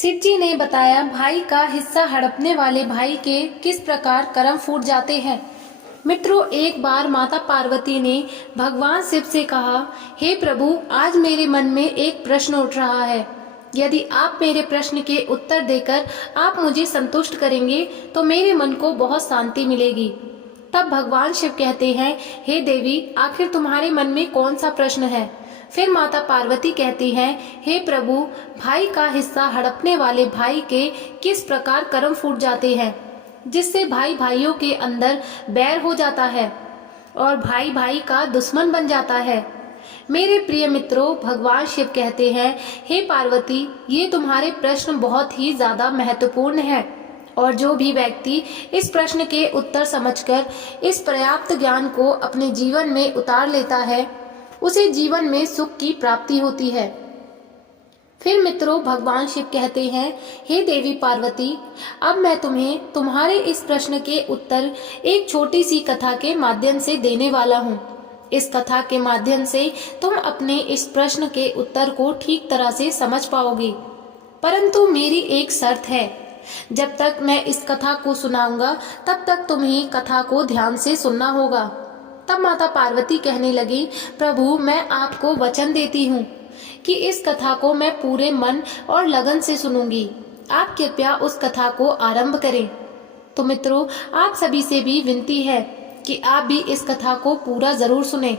सेठ जी ने बताया, भाई का हिस्सा हड़पने वाले भाई के किस प्रकार कर्म फूट जाते हैं। मित्रों, एक बार माता पार्वती ने भगवान शिव से कहा, हे प्रभु, आज मेरे मन में एक प्रश्न उठ रहा है। यदि आप मेरे प्रश्न के उत्तर देकर आप मुझे संतुष्ट करेंगे तो मेरे मन को बहुत शांति मिलेगी। तब भगवान शिव कहते हैं, हे देवी, आखिर तुम्हारे मन में कौन सा प्रश्न है। फिर माता पार्वती कहती हैं, हे प्रभु, भाई का हिस्सा हड़पने वाले भाई के किस प्रकार कर्म फूट जाते हैं, जिससे भाई भाइयों के अंदर बैर हो जाता है और भाई भाई का दुश्मन बन जाता है। मेरे प्रिय मित्रों, भगवान शिव कहते हैं, हे पार्वती, ये तुम्हारे प्रश्न बहुत ही ज्यादा महत्वपूर्ण है और जो भी व्यक्ति इस प्रश्न के उत्तर समझकर इस पर्याप्त ज्ञान को अपने जीवन में उतार लेता है, उसे जीवन में सुख की प्राप्ति होती है। फिर मित्रों, भगवान शिव कहते हैं, हे देवी पार्वती, अब मैं तुम्हें तुम्हारे इस प्रश्न के उत्तर एक छोटी सी कथा के माध्यम से देने वाला हूँ। इस कथा के माध्यम से तुम अपने इस प्रश्न के उत्तर को ठीक तरह से समझ पाओगे, परंतु मेरी एक शर्त है। जब तक मैं इस कथा को सुनाऊंगा तब तक तुम्हें कथा को ध्यान से सुनना होगा। तब माता पार्वती कहने लगी, प्रभु, मैं आपको वचन देती हूँ कि इस कथा को मैं पूरे मन और लगन से सुनूंगी। आप कृपया उस कथा को आरंभ करें। तो मित्रों, आप सभी से भी विनती है कि आप भी इस कथा को पूरा जरूर सुने।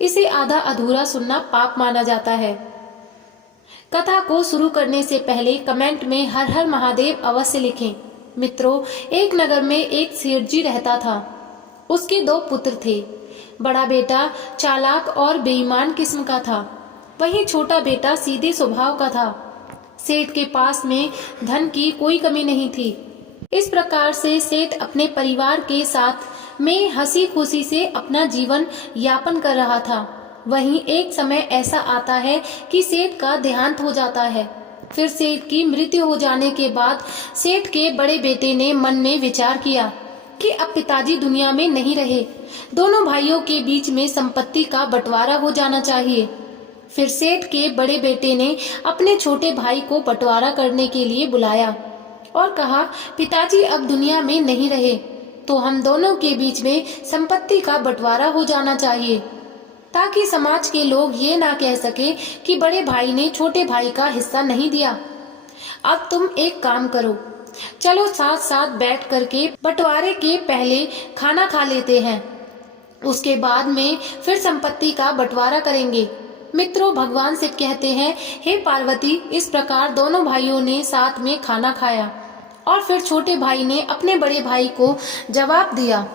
इसे आधा अधूरा सुनना पाप माना जाता है। कथा को शुरू करने से पहले कमेंट में हर हर महादेव अवश्य लिखें। मित्रों, एक नगर में एक सेठ जी रहता था। उसके 2 पुत्र थे। बड़ा बेटा चालाक और बेईमान किस्म का था, वहीं छोटा बेटा सीधे स्वभाव का था। सेठ के पास में धन की कोई कमी नहीं थी। इस प्रकार से सेठ अपने परिवार के साथ में हंसी खुशी से अपना जीवन यापन कर रहा था। वहीं एक समय ऐसा आता है कि सेठ का देहांत हो जाता है। फिर सेठ की मृत्यु हो जाने के बाद सेठ के बड़े बेटे ने मन में विचार किया कि अब पिताजी दुनिया में नहीं रहे, दोनों भाइयों के बीच में संपत्ति का बंटवारा हो जाना चाहिए। फिर सेठ के बड़े बेटे ने अपने छोटे भाई को बंटवारा करने के लिए बुलाया और कहा, पिताजी अब दुनिया में नहीं रहे तो हम दोनों के बीच में संपत्ति का बंटवारा हो जाना चाहिए, ताकि समाज के लोग ये ना कह सके कि बड़े भाई ने छोटे भाई का हिस्सा नहीं दिया। अब तुम एक काम करो, चलो साथ साथ बैठ करके बंटवारे के पहले खाना खा लेते हैं, उसके बाद में फिर संपत्ति का बंटवारा करेंगे। मित्रों, भगवान शिव कहते हैं, हे पार्वती, इस प्रकार दोनों भाइयों ने साथ में खाना खाया और फिर छोटे भाई ने अपने बड़े भाई को जवाब दिया,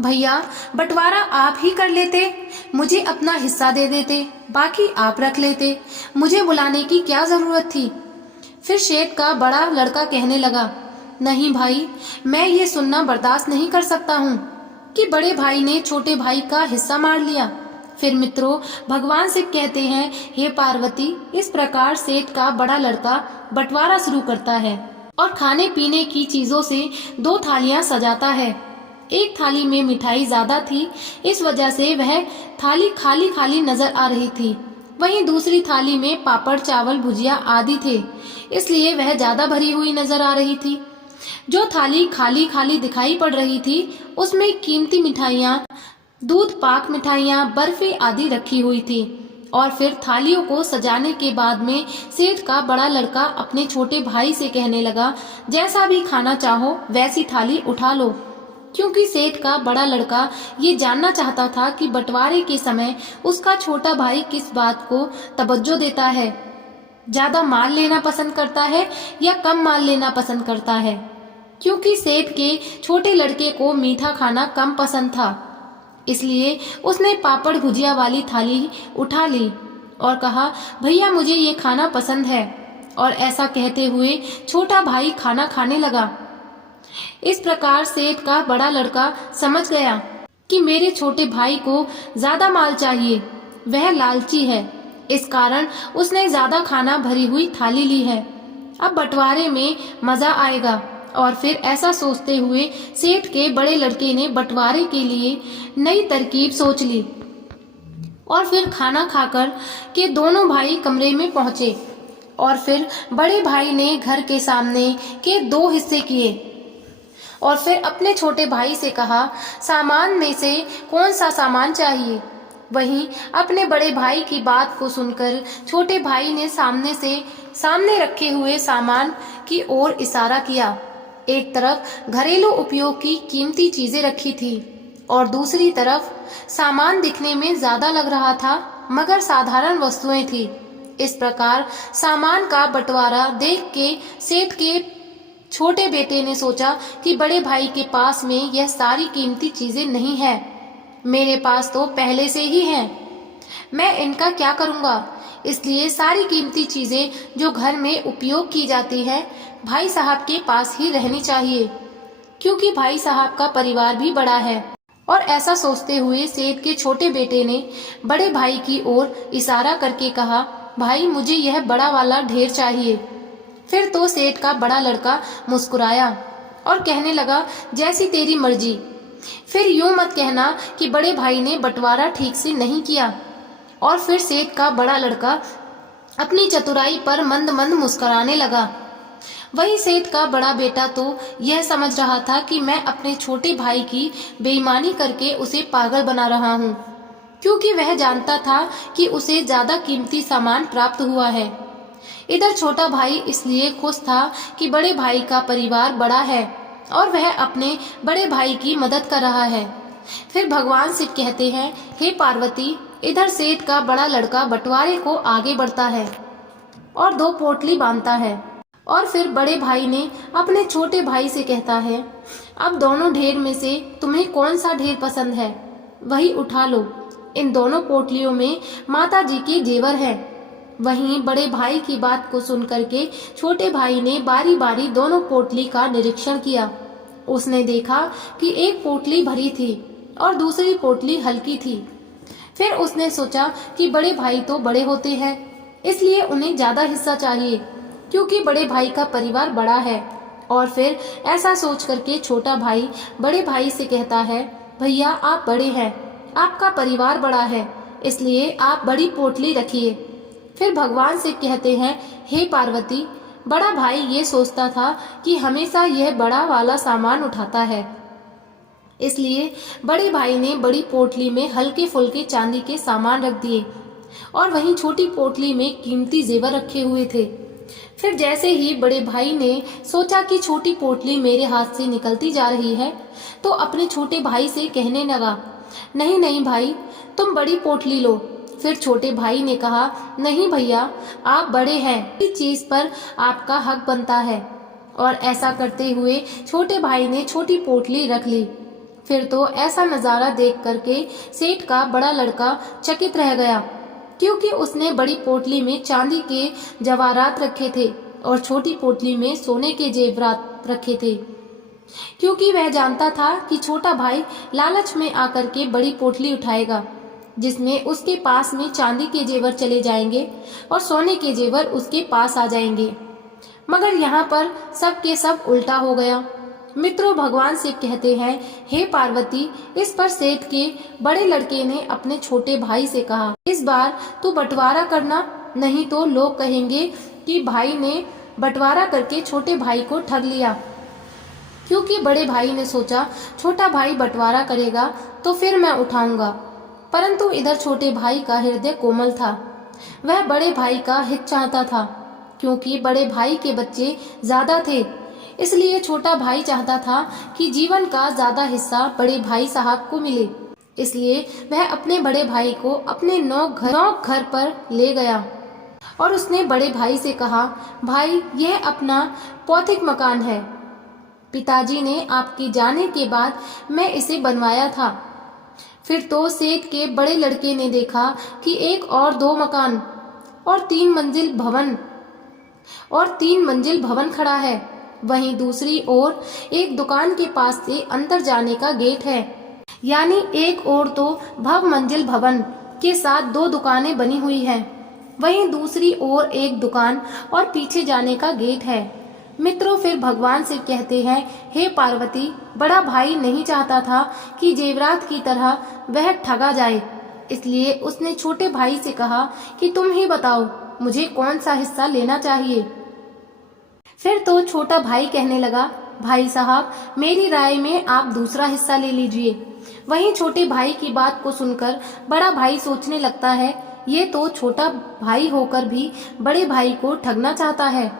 भैया, बंटवारा आप ही कर लेते, मुझे अपना हिस्सा दे देते, बाकी आप रख लेते, मुझे बुलाने की क्या जरूरत थी। फिर सेठ का बड़ा लड़का कहने लगा, नहीं भाई, मैं ये सुनना बर्दाश्त नहीं कर सकता हूँ कि बड़े भाई ने छोटे भाई का हिस्सा मार लिया। फिर मित्रों, भगवान शिव कहते हैं, हे पार्वती, इस प्रकार सेठ का बड़ा लड़का बंटवारा शुरू करता है और खाने पीने की चीजों से 2 थालियां सजाता है। एक थाली में मिठाई ज्यादा थी, इस वजह से वह थाली खाली खाली नजर आ रही थी। वहीं दूसरी थाली में पापड़, चावल, भुजिया आदि थे, इसलिए वह ज्यादा भरी हुई नजर आ रही थी। जो थाली खाली खाली दिखाई पड़ रही थी, उसमें कीमती मिठाइयाँ, दूध पाक मिठाइयाँ, बर्फी आदि रखी हुई थी। और फिर थालियों को सजाने के बाद में सेठ का बड़ा लड़का अपने छोटे भाई से कहने लगा, जैसा भी खाना चाहो वैसी थाली उठा लो, क्योंकि सेठ का बड़ा लड़का ये जानना चाहता था कि बंटवारे के समय उसका छोटा भाई किस बात को तवज्जो देता है, ज्यादा माल लेना पसंद करता है या कम माल लेना पसंद करता है। क्योंकि सेठ के छोटे लड़के को मीठा खाना कम पसंद था, इसलिए उसने पापड़ भुजिया वाली थाली उठा ली और कहा, भैया, मुझे ये खाना पसंद है। और ऐसा कहते हुए छोटा भाई खाना खाने लगा। इस प्रकार सेठ का बड़ा लड़का समझ गया कि मेरे छोटे भाई को ज्यादा माल चाहिए, वह लालची है, इस कारण उसने ज्यादा खाना भरी हुई थाली ली है। अब बंटवारे में मजा आएगा। और फिर ऐसा सोचते हुए सेठ के बड़े लड़के ने बंटवारे के लिए नई तरकीब सोच ली और फिर खाना खाकर के दोनों भाई कमरे में पहुंचे। और फिर बड़े भाई ने घर के सामने के 2 हिस्से किए और फिर अपने छोटे भाई से कहा, सामान में से कौन सा सामान चाहिए। वहीं अपने बड़े भाई की बात को सुनकर छोटे भाई ने सामने रखे हुए सामान की ओर इशारा किया। एक तरफ घरेलू उपयोग की कीमती चीजें रखी थी और दूसरी तरफ सामान दिखने में ज्यादा लग रहा था मगर साधारण वस्तुएं थी। इस प्रकार सामान का बंटवारा देख के सेठ के छोटे बेटे ने सोचा कि बड़े भाई के पास में यह सारी कीमती चीजें नहीं है, मेरे पास तो पहले से ही हैं। मैं इनका क्या करूंगा। इसलिए सारी कीमती चीजें जो घर में उपयोग की जाती है भाई साहब के पास ही रहनी चाहिए, क्योंकि भाई साहब का परिवार भी बड़ा है। और ऐसा सोचते हुए सेठ के छोटे बेटे ने बड़े भाई की ओर इशारा करके कहा, भाई मुझे यह बड़ा वाला ढेर चाहिए। फिर तो सेठ का बड़ा लड़का मुस्कुराया और कहने लगा, जैसी तेरी मर्जी। फिर यूं मत कहना कि बड़े भाई ने बंटवारा ठीक से नहीं किया। और फिर सेठ का बड़ा लड़का अपनी चतुराई पर मंद मंद मुस्कुराने लगा। वही सेठ का बड़ा बेटा तो यह समझ रहा था कि मैं अपने छोटे भाई की बेईमानी करके उसे पागल बना रहा हूँ, क्योंकि वह जानता था कि उसे ज्यादा कीमती सामान प्राप्त हुआ है। इधर छोटा भाई इसलिए खुश था कि बड़े भाई का परिवार बड़ा है और वह अपने बड़े भाई की मदद कर रहा है। फिर भगवान शिव कहते हैं, हे पार्वती, इधर सेठ का बड़ा लड़का बंटवारे को आगे बढ़ता है और 2 पोटली बांधता है और फिर बड़े भाई ने अपने छोटे भाई से कहता है, अब दोनों ढेर में से तुम्हें कौन सा ढेर पसंद है वही उठा लो। इन दोनों पोटलियों में माता जी के जेवर है। वहीं बड़े भाई की बात को सुनकर के छोटे भाई ने बारी बारी दोनों पोटली का निरीक्षण किया। उसने देखा कि एक पोटली भरी थी और दूसरी पोटली हल्की थी। फिर उसने सोचा कि बड़े भाई तो बड़े होते हैं, इसलिए उन्हें ज्यादा हिस्सा चाहिए, क्योंकि बड़े भाई का परिवार बड़ा है। और फिर ऐसा सोच करके छोटा भाई बड़े भाई से कहता है, भैया आप बड़े हैं, आपका परिवार बड़ा है, इसलिए आप बड़ी पोटली रखिए। फिर भगवान से कहते हैं, हे पार्वती, बड़ा भाई ये सोचता था कि हमेशा यह बड़ा वाला सामान उठाता है, इसलिए बड़े भाई ने बड़ी पोटली में हल्के फुल्के चांदी के सामान रख दिए और वहीं छोटी पोटली में कीमती जेवर रखे हुए थे। फिर जैसे ही बड़े भाई ने सोचा कि छोटी पोटली मेरे हाथ से निकलती जा रही है, तो अपने छोटे भाई से कहने लगा, नहीं नहीं भाई, तुम बड़ी पोटली लो। फिर छोटे भाई ने कहा, नहीं भैया, आप बड़े हैं, इस चीज पर आपका हक बनता है। और ऐसा करते हुए छोटे भाई ने छोटी पोटली रख ली। फिर तो ऐसा नजारा देख करके सेठ का बड़ा लड़का चकित रह गया, क्योंकि उसने बड़ी पोटली में चांदी के जवाहरात रखे थे और छोटी पोटली में सोने के जेवरात रखे थे, क्योंकि वह जानता था कि छोटा भाई लालच में आकर के बड़ी पोटली उठाएगा, जिसमें उसके पास में चांदी के जेवर चले जाएंगे और सोने के जेवर उसके पास आ जाएंगे। मगर यहाँ पर सब के सब उल्टा हो गया। मित्रों, भगवान शिव कहते हैं, हे पार्वती, इस पर सेठ के बड़े लड़के ने अपने छोटे भाई से कहा, इस बार तू बंटवारा करना, नहीं तो लोग कहेंगे कि भाई ने बंटवारा करके छोटे भाई को ठग लिया। क्योंकि बड़े भाई ने सोचा छोटा भाई बंटवारा करेगा तो फिर मैं उठाऊंगा, परंतु इधर छोटे भाई का हृदय कोमल था। वह बड़े भाई का हित चाहता था, क्योंकि बड़े भाई के बच्चे ज्यादा थे, इसलिए छोटा भाई चाहता था कि जीवन का ज्यादा हिस्सा बड़े भाई साहब को मिले। इसलिए वह अपने बड़े भाई को अपने नौक घर पर ले गया और उसने बड़े भाई से कहा, भाई यह अपना पौतिक मकान है, पिताजी ने आपके जाने के बाद मैं इसे बनवाया था। फिर तो सेठ के बड़े लड़के ने देखा कि एक और 2 मकान और 3 मंजिल भवन खड़ा है। वहीं दूसरी ओर एक दुकान के पास से अंदर जाने का गेट है, यानी एक ओर तो मंजिल भवन के साथ 2 दुकानें बनी हुई हैं, वहीं दूसरी ओर एक दुकान और पीछे जाने का गेट है। मित्रों, फिर भगवान शिव कहते हैं, हे पार्वती, बड़ा भाई नहीं चाहता था कि जेवरात की तरह वह ठगा जाए, इसलिए उसने छोटे भाई से कहा कि तुम ही बताओ मुझे कौन सा हिस्सा लेना चाहिए। फिर तो छोटा भाई कहने लगा, भाई साहब मेरी राय में आप दूसरा हिस्सा ले लीजिए। वहीं छोटे भाई की बात को सुनकर बड़ा भाई सोचने लगता है, ये तो छोटा भाई होकर भी बड़े भाई को ठगना चाहता है।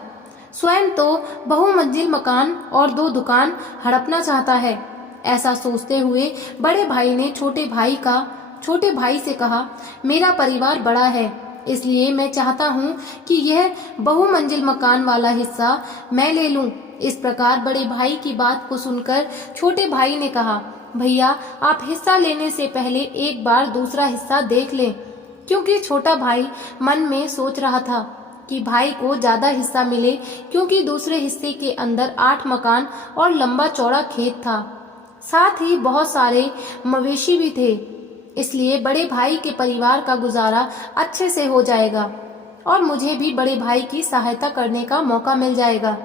स्वयं तो बहुमंजिल मकान और 2 दुकान हड़पना चाहता है। ऐसा सोचते हुए बड़े भाई ने छोटे भाई से कहा, मेरा परिवार बड़ा है, इसलिए मैं चाहता हूँ कि यह बहुमंजिल मकान वाला हिस्सा मैं ले लूं। इस प्रकार बड़े भाई की बात को सुनकर छोटे भाई ने कहा, भैया आप हिस्सा लेने से पहले एक बार दूसरा हिस्सा देख लें। क्योंकि छोटा भाई मन में सोच रहा था कि भाई को ज्यादा हिस्सा मिले, क्योंकि दूसरे हिस्से के अंदर 8 मकान और लंबा चौड़ा खेत था, साथ ही बहुत सारे मवेशी भी थे। इसलिए बड़े भाई के परिवार का गुजारा अच्छे से हो जाएगा और मुझे भी बड़े भाई की सहायता करने का मौका मिल जाएगा।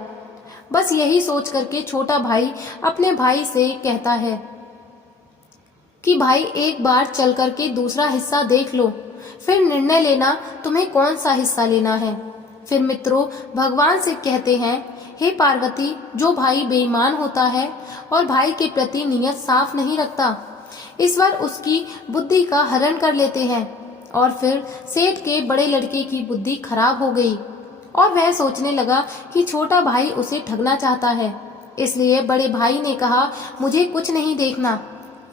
बस यही सोच करके छोटा भाई अपने भाई से कहता है कि भाई एक बार चल करके दूसरा हिस्सा देख लो, फिर निर्णय लेना तुम्हें कौन सा हिस्सा लेना है। फिर मित्रों भगवान से कहते हैं, हे पार्वती, जो भाई बेईमान होता है और भाई के प्रति नियत साफ नहीं रखता, ईश्वर उसकी बुद्धि का हरण कर लेते हैं। और फिर सेठ के बड़े लड़के की बुद्धि खराब हो गई और वह सोचने लगा कि छोटा भाई उसे ठगना चाहता है। इसलिए बड़े भाई ने कहा, मुझे कुछ नहीं देखना,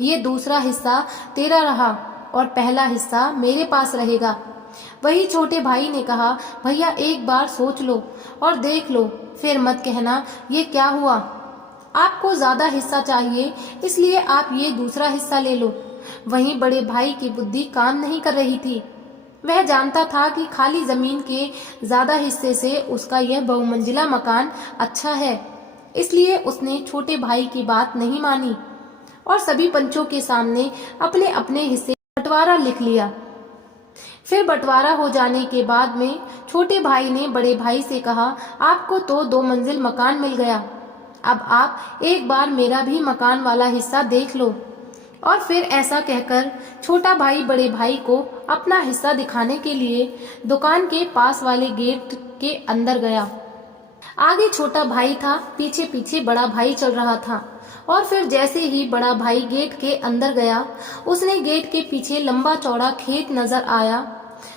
ये दूसरा हिस्सा तेरा रहा और पहला हिस्सा मेरे पास रहेगा। वही छोटे भाई ने कहा, भैया एक बार सोच लो और देख लो, फिर मत कहना ये क्या हुआ। आपको ज्यादा हिस्सा चाहिए, इसलिए आप ये दूसरा हिस्सा ले लो। वहीं बड़े भाई की बुद्धि काम नहीं कर रही थी। वह जानता था कि खाली जमीन के ज्यादा हिस्से से उसका यह बहुमंजिला मकान अच्छा है, इसलिए उसने छोटे भाई की बात नहीं मानी और सभी पंचों के सामने अपने अपने हिस्से बंटवारा लिख लिया। फिर बंटवारा हो जाने के बाद में छोटे भाई ने बड़े भाई से कहा, आपको तो 2 मंजिल मकान मिल गया, अब आप एक बार मेरा भी मकान वाला हिस्सा देख लो। और फिर ऐसा कहकर छोटा भाई बड़े भाई को अपना हिस्सा दिखाने के लिए दुकान के पास वाले गेट के अंदर गया। आगे छोटा भाई था, पीछे पीछे बड़ा भाई चल रहा था। और फिर जैसे ही बड़ा भाई गेट के अंदर गया, उसने गेट के पीछे लंबा चौड़ा खेत नजर आया।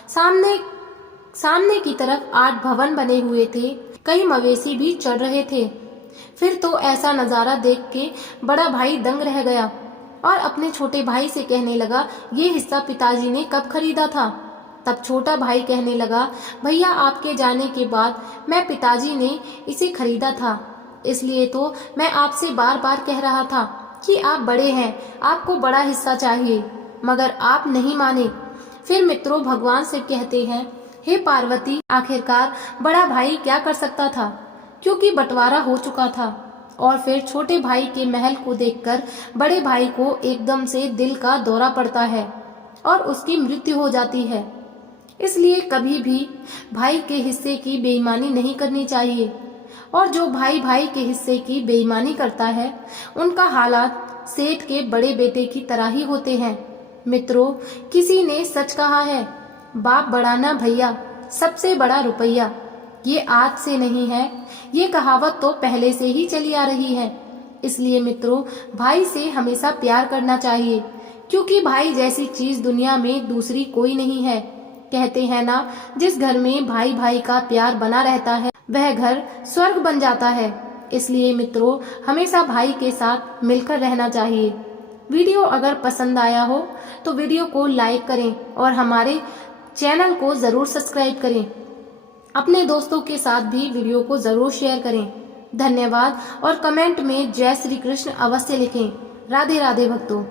सामने की तरफ 8 भवन बने हुए थे, कई मवेशी भी चढ़ रहे थे। फिर तो ऐसा नजारा देख के बड़ा भाई दंग रह गया और अपने छोटे भाई से कहने लगा, ये हिस्सा पिताजी ने कब खरीदा था। तब छोटा भाई कहने लगा, भैया आपके जाने के बाद मैं पिताजी ने इसे खरीदा था, इसलिए तो मैं आपसे बार बार कह रहा था कि आप बड़े हैं, आपको बड़ा हिस्सा चाहिए, मगर आप नहीं माने। फिर मित्रों भगवान से कहते हैं, हे पार्वती, आखिरकार बड़ा भाई क्या कर सकता था, क्योंकि बंटवारा हो चुका था। और फिर छोटे भाई के महल को देखकर बड़े भाई को एकदम से दिल का दौरा पड़ता है और उसकी मृत्यु हो जाती है। इसलिए कभी भी भाई के हिस्से की बेईमानी नहीं करनी चाहिए, और जो भाई भाई के हिस्से की बेईमानी करता है उनका हालात सेठ के बड़े बेटे की तरह ही होते हैं। मित्रों, किसी ने सच कहा है, बाप बड़ा ना भैया, सबसे बड़ा रुपया। ये आज से नहीं है, ये कहावत तो पहले से ही चली आ रही है। इसलिए मित्रों, भाई से हमेशा प्यार करना चाहिए, क्योंकि भाई जैसी चीज दुनिया में दूसरी कोई नहीं है। कहते हैं ना, जिस घर में भाई भाई का प्यार बना रहता है वह घर स्वर्ग बन जाता है। इसलिए मित्रों, हमेशा भाई के साथ मिलकर रहना चाहिए। वीडियो अगर पसंद आया हो तो वीडियो को लाइक करें और हमारे चैनल को जरूर सब्सक्राइब करें। अपने दोस्तों के साथ भी वीडियो को जरूर शेयर करें। धन्यवाद। और कमेंट में जय श्री कृष्ण अवश्य लिखें। राधे राधे भक्तों।